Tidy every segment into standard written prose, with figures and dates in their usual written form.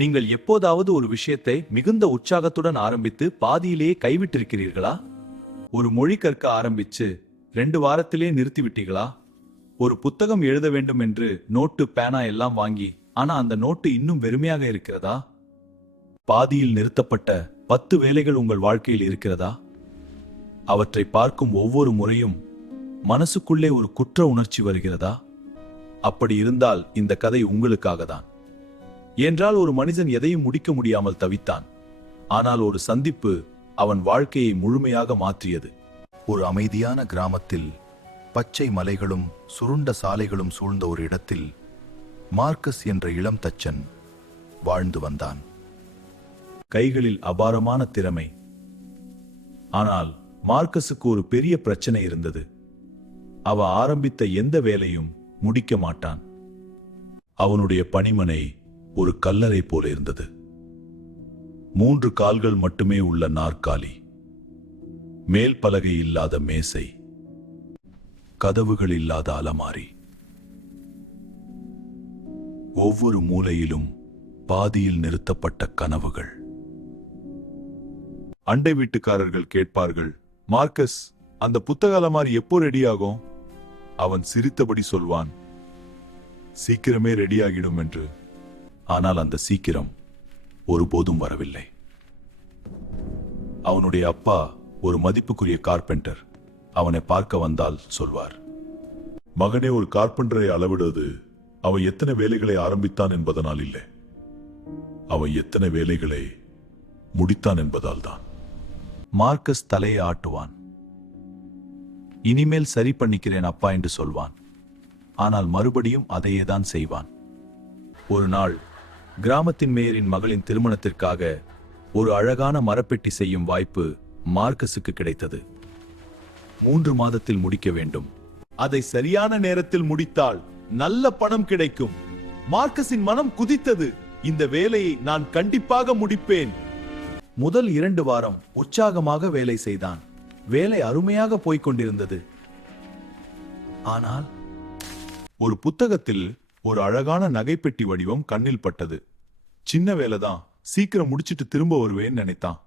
நீங்கள் எப்போதாவது ஒரு விஷயத்தை மிகுந்த உற்சாகத்துடன் ஆரம்பித்து பாதியிலேயே கைவிட்டிருக்கிறீர்களா? ஒரு மொழி கற்க ஆரம்பிச்சு 2 வாரத்திலே நிறுத்திவிட்டீர்களா? ஒரு புத்தகம் எழுத வேண்டும் என்று நோட்டு பேனா எல்லாம் வாங்கி ஆனா அந்த நோட்டு இன்னும் வெறுமையாக இருக்கிறதா? பாதியில் நிறுத்தப்பட்ட 10 வேலைகள் உங்கள் வாழ்க்கையில் இருக்கிறதா? அவற்றை பார்க்கும் ஒவ்வொரு முறையும் மனசுக்குள்ளே ஒரு குற்ற உணர்ச்சி வருகிறதா? அப்படி இருந்தால் இந்த கதை உங்களுக்காக தான். என்றால் ஒரு மனிதன் எதையும் முடிக்க முடியாமல் தவித்தான். ஆனால் ஒரு சந்திப்பு அவன் வாழ்க்கையை முழுமையாக மாற்றியது. ஒரு அமைதியான கிராமத்தில் பச்சை மலைகளும் சுருண்ட சாலைகளும் சூழ்ந்த ஒரு இடத்தில் மார்க்கஸ் என்ற இளம் தச்சன் வாழ்ந்து வந்தான். கைகளில் அபாரமான திறமை. ஆனால் மார்க்கஸுக்கு ஒரு பெரிய பிரச்சனை இருந்தது. அவ ஆரம்பித்த எந்த வேலையும் முடிக்க மாட்டான். அவனுடைய பணிமனை ஒரு கல்லறை போல இருந்தது. 3 கால்கள் மட்டுமே உள்ள நாற்காலி, மேல் பலகை இல்லாத மேசை, கதவுகள் இல்லாத அலமாரி. ஒவ்வொரு மூலையிலும் பாதியில் நிறுத்தப்பட்ட கனவுகள். அண்டை வீட்டுக்காரர்கள் கேட்பார்கள், மார்க்கஸ், அந்த புத்தக அலமாரி எப்போ ரெடியாகும்? அவன் சிரித்தபடி சொல்வான், சீக்கிரமே ரெடியாகிடும் என்று. ஆனால் அந்த சீக்கிரம் ஒருபோதும் வரவில்லை. அவனுடைய அப்பா ஒரு மதிப்புக்குரிய கார்பெண்டர். அவனை பார்க்க வந்தால் சொல்வார், மகனே, ஒரு கார்பெண்டரை அளவிடுவது அவன் எத்தனை வேலைகளை ஆரம்பித்தான் என்பதனால் இல்லை, அவன் எத்தனை வேலைகளை முடித்தான் என்பதால் தான். மார்க்கஸ் தலையை ஆட்டுவான். இனிமேல் சரி பண்ணிக்கிறேன் அப்பா என்று சொல்வான். ஆனால் மறுபடியும் அதையே தான் செய்வான். ஒரு நாள் கிராமத்தின் மேயரின் மகளின் திருமணத்திற்காக ஒரு அழகான மரப்பெட்டி செய்யும் வாய்ப்பு மார்க்கஸுக்கு கிடைத்தது. 3 மாதத்தில் முடிக்க வேண்டும். அதை சரியான நேரத்தில் முடித்தால் நல்ல பணம் கிடைக்கும். மார்க்கஸின் மனம் குதித்தது. இந்த வேலையை நான் கண்டிப்பாக முடிப்பேன். முதல் 2 வாரம் உற்சாகமாக வேலை செய்தான். வேலை அருமையாக போய்க் கொண்டிருந்தது. ஆனால் ஒரு புத்தகத்தில் ஒரு அழகான நகைப்பெட்டி வடிவம் கண்ணில் பட்டது. சின்ன வேலைதான், சீக்கிரம் முடிச்சிட்டு திரும்ப வருவேன் நினைத்தான்.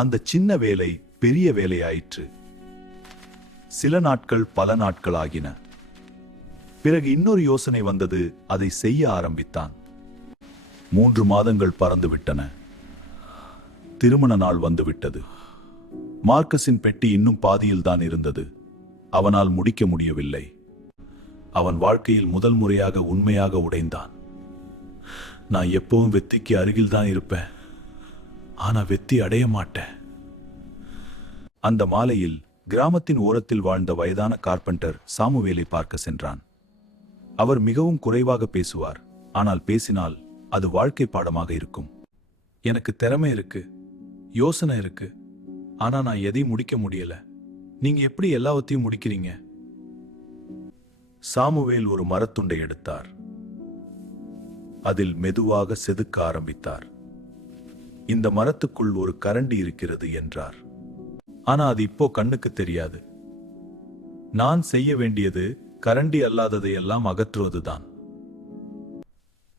அந்த சின்ன வேலை பெரிய வேலையாயிற்று. சில நாட்கள் பல நாட்கள் ஆகின. பிறகு இன்னொரு யோசனை வந்தது. அதை செய்ய ஆரம்பித்தான். 3 மாதங்கள் பறந்துவிட்டன. திருமண நாள் வந்துவிட்டது. மார்க்கஸின் பெட்டி இன்னும் பாதியில் தான் இருந்தது. அவனால் முடிக்க முடியவில்லை. அவன் வாழ்க்கையில் முதல் முறையாக உண்மையாக உடைந்தான். நான் எப்பவும் வெற்றிக்கு அருகில் தான் இருப்பேன், ஆனா வெற்றி அடைய மாட்டேன். அந்த மாலையில் கிராமத்தின் ஓரத்தில் வாழ்ந்த வயதான கார்பெண்டர் சாமுவேலை பார்க்க சென்றான். அவர் மிகவும் குறைவாக பேசுவார். ஆனால் பேசினால் அது வாழ்க்கை பாடமாக இருக்கும். எனக்கு திறமை இருக்கு, யோசனை இருக்கு, ஆனா நான் எதையும் முடிக்க முடியல. நீங்க எப்படி எல்லாவற்றையும் முடிக்கிறீங்க? சாமுவேல் ஒரு மரத்துண்டை எடுத்தார். அதில் மெதுவாக செதுக்க ஆரம்பித்தார். இந்த மரத்துக்குள் ஒரு கரண்டி இருக்கிறது என்றார். ஆனா அது இப்போ கண்ணுக்கு தெரியாது. நான் செய்ய வேண்டியது கரண்டி அல்லாததை எல்லாம் அகற்றுவதுதான்.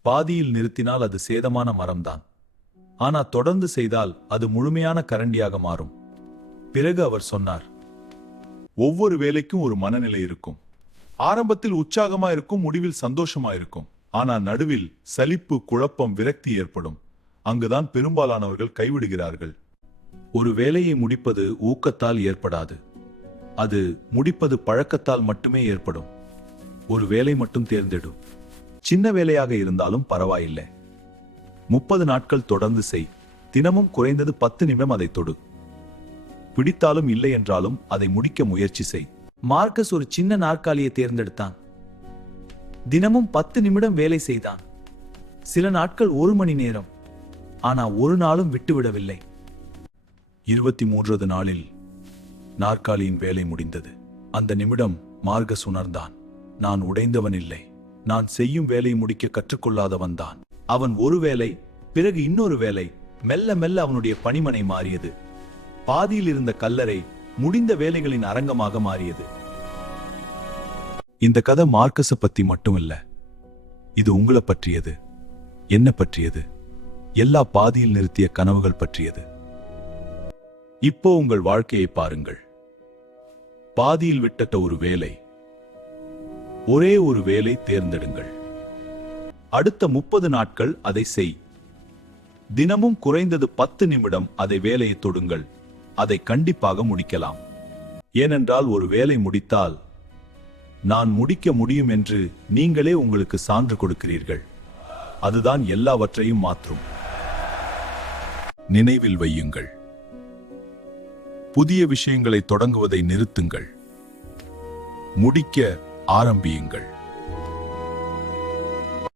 பாதியில் நிறுத்தினால் அது சேதமான மரம்தான். ஆனா தொடர்ந்து செய்தால் அது முழுமையான கரண்டியாக மாறும். பிறகு அவர் சொன்னார், ஒவ்வொரு வேலைக்கும் ஒரு மனநிலை இருக்கும். ஆரம்பத்தில் உற்சாகமா இருக்கும், முடிவில் சந்தோஷமா இருக்கும். ஆனா நடுவில் சலிப்பு, குழப்பம், விரக்தி ஏற்படும். அங்குதான் பெரும்பாலானவர்கள் கைவிடுகிறார்கள். ஒரு வேலையை முடிப்பது ஊக்கத்தால் ஏற்படாது. அது முடிப்பது பழக்கத்தால் மட்டுமே ஏற்படும். ஒரு வேலை மட்டும் தேர்ந்தெடு. சின்ன வேலையாக இருந்தாலும் பரவாயில்லை. 30 நாட்கள் தொடர்ந்து செய். தினமும் குறைந்தது 10 நிமிடம் அதை தொடு. பிடித்தாலும் இல்லை என்றாலும் அதை முடிக்க முயற்சி செய். மார்க்கஸ் ஒரு சின்ன நாற்காலியை தேர்ந்தெடுத்தான். தினமும் 10 நிமிடம் வேலை செய்தான். சில நாட்கள் 1 மணி நேரம். ஆனா ஒரு நாளும் விட்டுவிடவில்லை. 23வது நாளில் நாற்காலியின் வேலை முடிந்தது. அந்த நிமிடம் மார்க்கஸ் உணர்ந்தான், நான் உடைந்தவன் இல்லை, நான் செய்யும் வேலை முடிக்க கற்றுக்கொள்ளாதவன் தான். அவன் ஒரு வேலை, பிறகு இன்னொரு வேலை. மெல்ல மெல்ல அவனுடைய பணிமனை மாறியது. பாதியில் இருந்த கல்லறை முடிந்த வேலைகளின் அரங்கமாக மாறியது. இந்த கதை மார்க்கஸை பத்தி மட்டும் இல்ல, இது உங்களை பற்றியது. என்ன பற்றியது? எல்லா பாதியில் நிறுத்திய கனவுகள் பற்றியது. இப்போ உங்கள் வாழ்க்கையை பாருங்கள். பாதியில் விட்டட்ட ஒரு வேலை, ஒரே ஒரு வேலை தேர்ந்தெடுங்கள். அடுத்த 30 நாட்கள் அதை செய். தினமும் குறைந்தது 10 நிமிடம் அதை வேலையை தொடுங்கள். அதை கண்டிப்பாக முடிக்கலாம். ஏனென்றால் ஒரு வேலை முடித்தால் நான் முடிக்க முடியும் என்று நீங்களே உங்களுக்கு சான்று கொடுக்கிறீர்கள். அதுதான் எல்லாவற்றையும் மாற்றும். நினைவில் வையுங்கள், புதிய விஷயங்களை தொடங்குவதை நிறுத்துங்கள். முடிக்க ஆரம்பியுங்கள்.